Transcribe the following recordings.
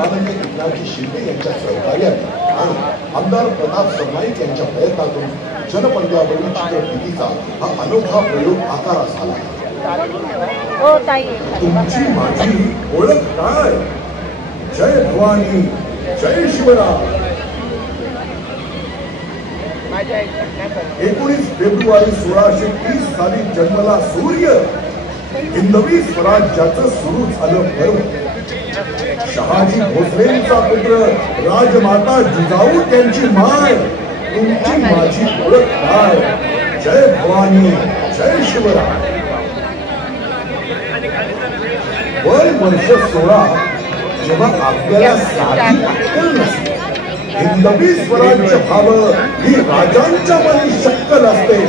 माननीय एकनाथजी शिंदे यांच्या सहकार्याने आणि आमदार प्रताप सरनाईक यांच्या प्रयत्नातून जनपंजाबवरील चित्रफितीचा हा अनोखा प्रयोग आकारास आला. तुमची माझी ओळख काय? जय भवानी, जय शिवराय. 19 फेब्रुवारी 1630 साली जन्मला सूर्य. हिंदवी स्वराज्याचं सुरू झालं पर्व. शहाजी भोसलेंचा पुत्र राजमाता जिजाऊ त्यांची माय. तुमची माझी ओळख काय? जय भवानी, जय शिवराय. वय वर्ष 16 जेव्हा आपल्याला साधी अक्कल नसते. हिंदवी स्वराज्य व्हावं ही राजांच्या मनी शक्कल असते.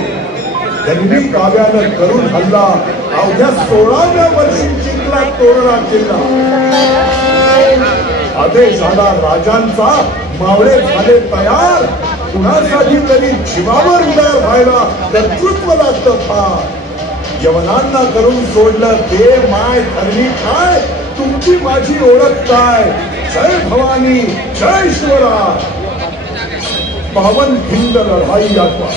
जन्मी काव्यानं करून हल्ला अवघ्या 16व्या वर्षी जिंकला तोरणा किल्ला. आदेश आला राजांचा, मावळे झाले तयार. कुणासाठी तरी जीवावर उदार व्हायला कर्तृत्व लागतं फार. यवनांना करून सोडलं ते माय धरणी काय? तुमची माझी ओळख काय? जय भवानी, जय शिवराय. पावन हिंद लढाई आठवा.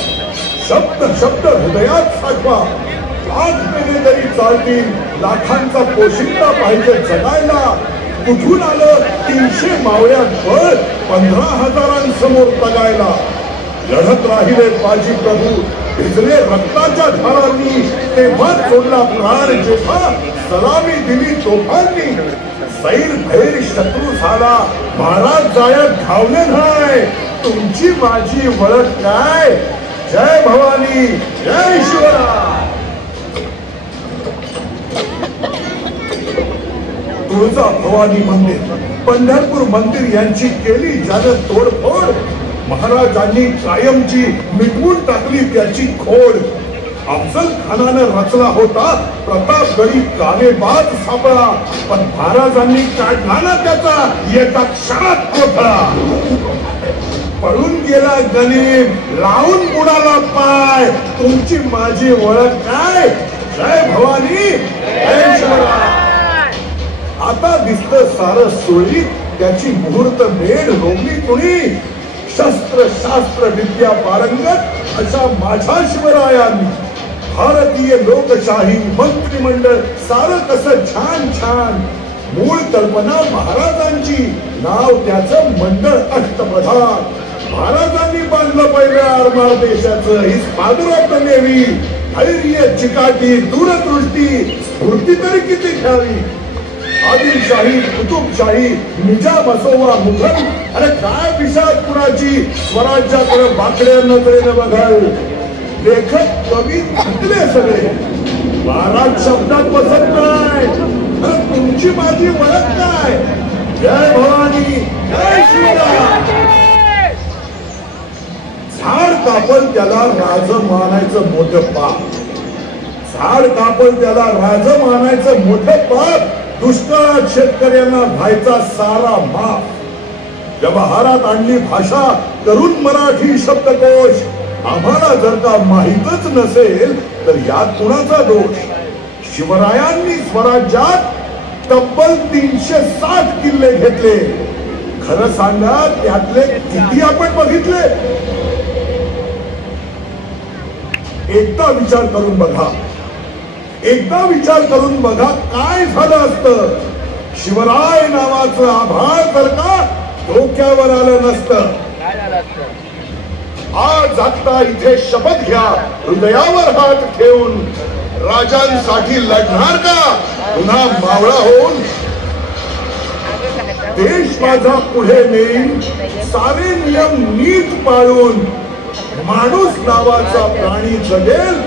शब्द शब्द हृदयात साठवा. लाख मेले तरी चालतील, लाखांचा पोशिंदा पाहिजे जगायला. कुठून आलं 300 मावळ्यात बळ 15,000 तगायला. लढत राहिले बाजी प्रभू, भिजले रक्ताच्या धारांनी. तेव्हा सोडला प्राण जेव्हा सलामी दिली तोफांनी. सैर भैर शत्रू झाला, महाराज जायत घावले नाही. तुमची माझी ओळख काय? जय भवानी, जय शिवराय. तुळजा भवानी मंदिर, पंढरपूर मंदिर यांची केली ज्यानं तोडफोड. महाराजांनी कायमची मिटवून टाकली त्याची खोड. अफजल खानानं रचला होता प्रतापगडी कालेबाज सापळा, पण महाराजांनी काढला ना त्याचा एका क्षणात कोठळा. पळून गेला गनीम, लावून बुडाला पाय. तुमची माझी ओळख काय? जय भवानी, जय शिवराय. आता दिसत सारं सुरळीत, त्याची मुहूर्त मेढ रोवली कुणी. शस्त्र शास्त्र विद्या पारंगत अशा माझ्या शिवरायांनी. भारतीय लोकशाही मंत्रिमंडळ सारं कसं छान छान. मूळ कल्पना महाराजांची, नाव त्याचं मंडळ अष्टप्रधान. महाराजांनी बांधलं पहिलं आरमार देशाचं, ही फादर ऑफ द नेव्ही. धैर्य, चिकाटी, दूरदृष्टी, स्फूर्ती तरी किती घ्यावी. आदिलशाही, कुतुबशाही, निजाम असोवा मुघल. अरे काय विषाद कुणाची, स्वराज्याकडे वाकड्या नजरेनं बघाल. लेखक कवी थकले सगळे, महाराज शब्दात बसत नाही. तुमची माझी ओळख काय? जय भवानी, जय शिवराय. झाड कापल त्याला राज मानायचं मोठं पाप. झाड कापल त्याला राज मानायचं मोठं पाप. दुष्काळात शेतकऱ्यांना व्हायचा सारा माफ. व्यवहारात आणली भाषा करून मराठी शब्दकोश. आम्हाला जर का माहीतच नसेल तर यात कुणाचा दोष. शिवरायांनी स्वराज्यात तब्बल 360 किल्ले घेतले. खरं सांगा त्यातले किती आपण बघितले? एकदा विचार करून बघा. एकदा विचार करून बघा काय झालं असतं. शिवराय नावाचं आभाळ जर का डोक्यावर आलं नसतं. आज आता इथे शपथ घ्या, हृदयावर हात ठेवून. राजांसाठी लढणार का पुन्हा मावळा होऊन? देश माझा पुढे नेईन सारे नियम नीट पाळून. माणूस नावाचा प्राणी जगेल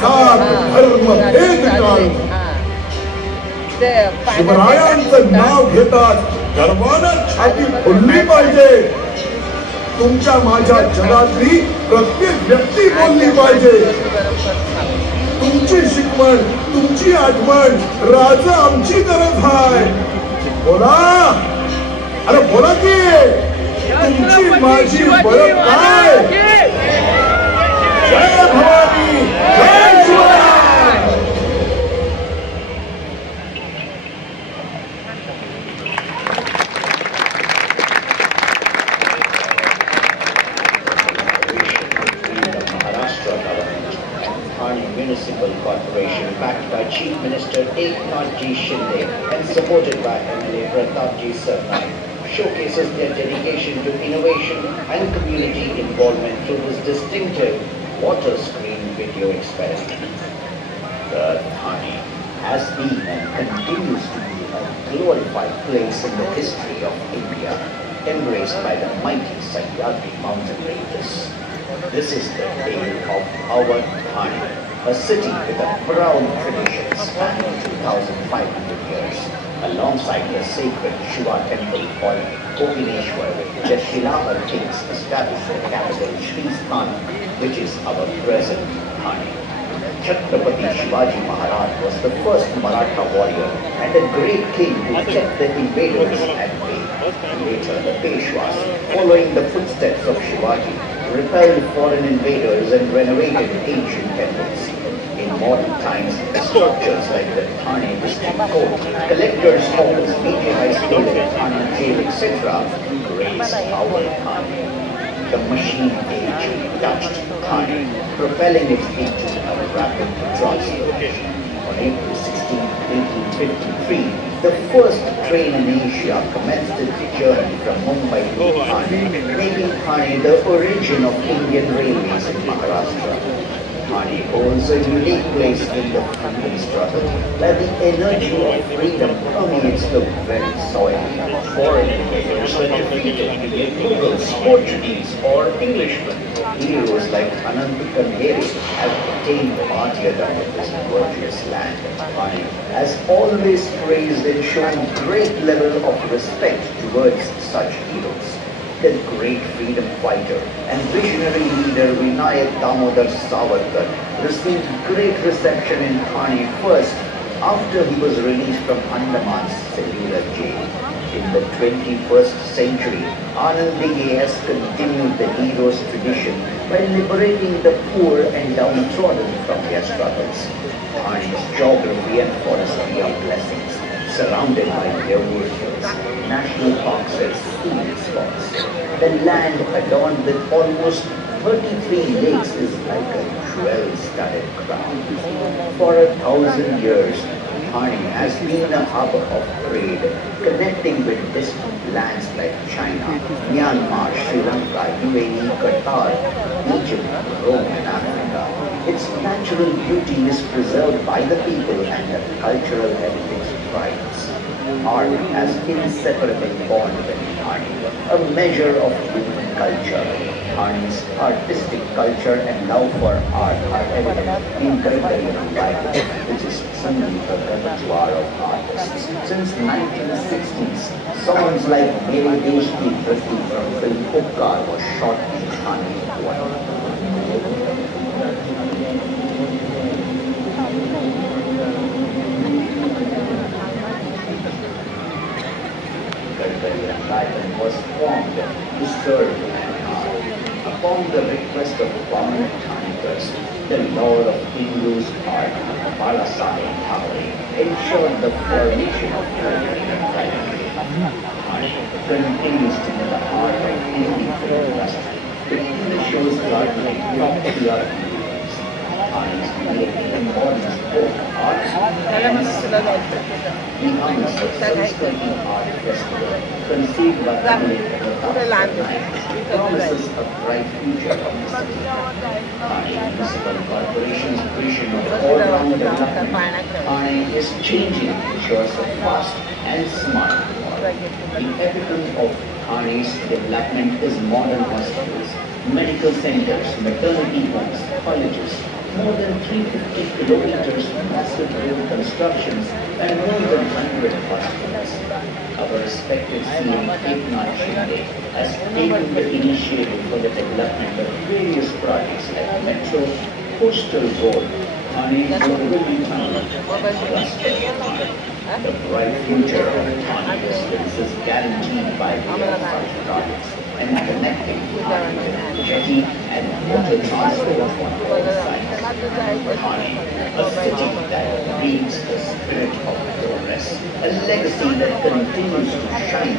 जात धर्म भेद टाळून. शिवरायांचं नाव घेतात गर्वानं छाती फुलली पाहिजे. तुमच्या माझ्या जगातली प्रत्येक व्यक्ती बोलली पाहिजे. तुमची शिकवण, तुमची आठवण, राज आमची गरज आहे. बोला, अरे बोला की तुमची माझी ओळख काय? जय भवानी, जय Shivray. backed by Chief Minister Eknath G. Shinde and supported by MLA Pratap G. Sarnaik, showcases their dedication to innovation and community involvement through this distinctive water screen video experiment. The Thane has been and continues to be a glorified place in the history of India, embraced by the mighty Sahyadri mountain ranges. This is the tale of our Thane, a city with a proud tradition spanning 2,500 years, alongside the sacred Shiva temple called Kokineshwar, the Shilahar kings established the capital Sri Sthan, which is our present Thane. Chhatrapati Shivaji Maharaj was the first Maratha warrior and a great king who kept the invaders at bay. Later, the Peshwas, following the footsteps of Shivaji, repelled foreign invaders and renovated ancient temples. In modern times, structures like the Thane District Court, Collector's Office, BJ High School, Thane Jail, etc. grace our Thane. The machine age touched Thane, propelling it into a rapid transformation. On April 16, 1853, the first train in Asia commenced its journey from Mumbai to Thane, making Thane the origin of Indian railways in Maharashtra. Thane holds a unique place in the freedom struggle, where the energy of freedom permeates the very soil. Foreign invaders were defeated, be it Mughals, Portuguese, or Englishmen. Heroes like Anand Kandheri have attained martyrdom in this virtuous land. Thane has always praised and shown great level of respect towards such heroes. The great freedom fighter and visionary leader Vinayak Damodar Savarkar received great reception in Thane first after he was released from Andaman's cellular jail. In the 21st century, Anand Dighe has continued the hero's tradition by liberating the poor and downtrodden from their struggles. Thane's geography and forestry are blessings, surrounded by wood hills, national parks and scenic spots. The land adorned with almost 33 lakes is like a jewel-studded crown. For 1,000 years, Thane has been a hub of trade, connecting with distant lands like China, Myanmar, Sri Lanka, UAE, Qatar, Egypt, Rome and Africa. Its natural beauty is preserved by the people and the cultural heritage thrives. Art has inseparable bond with Thane, a measure of human culture. Thane's artistic culture and love for art are evident in Garbarian Bible, which is truly the repertoire of artists. Since 1960s, songs like Mere Desh Ki Dhrati from film Uppkar was shot in Thane. Island was formed to serve mankind. Upon the request of prominent Thanikers, the Lord of Hindus, Bala Saheb Thackeray, ensured the formation of Thane continues to be the heart of Hindi film industry. The TV shows garnering top-tier reviews. Thane's creative importance both art and cinema. The Amritsar Sanskriti Art Festival, conceived by promises a bright future of the city. Thane Municipal Corporation's vision of all-round development, Thane is changing ensures a fast and smart tomorrow. The epitome of Thane's development is modern hospitals, medical centers, maternity homes, colleges, more than 350 kilometers of massive road constructions and more than 100 hospitals. Our respected CM Eknath Shinde has taken the initiative for the development of various projects like Metro, Coastal Road, Thane Borivali Tunnel, and Cluster Thane. The bright future of Thane residents is guaranteed by way of such projects and connecting Thane with jetty and water transport on all sides. Thane, a city that breathes the spirit of progress, a legacy that continues to shine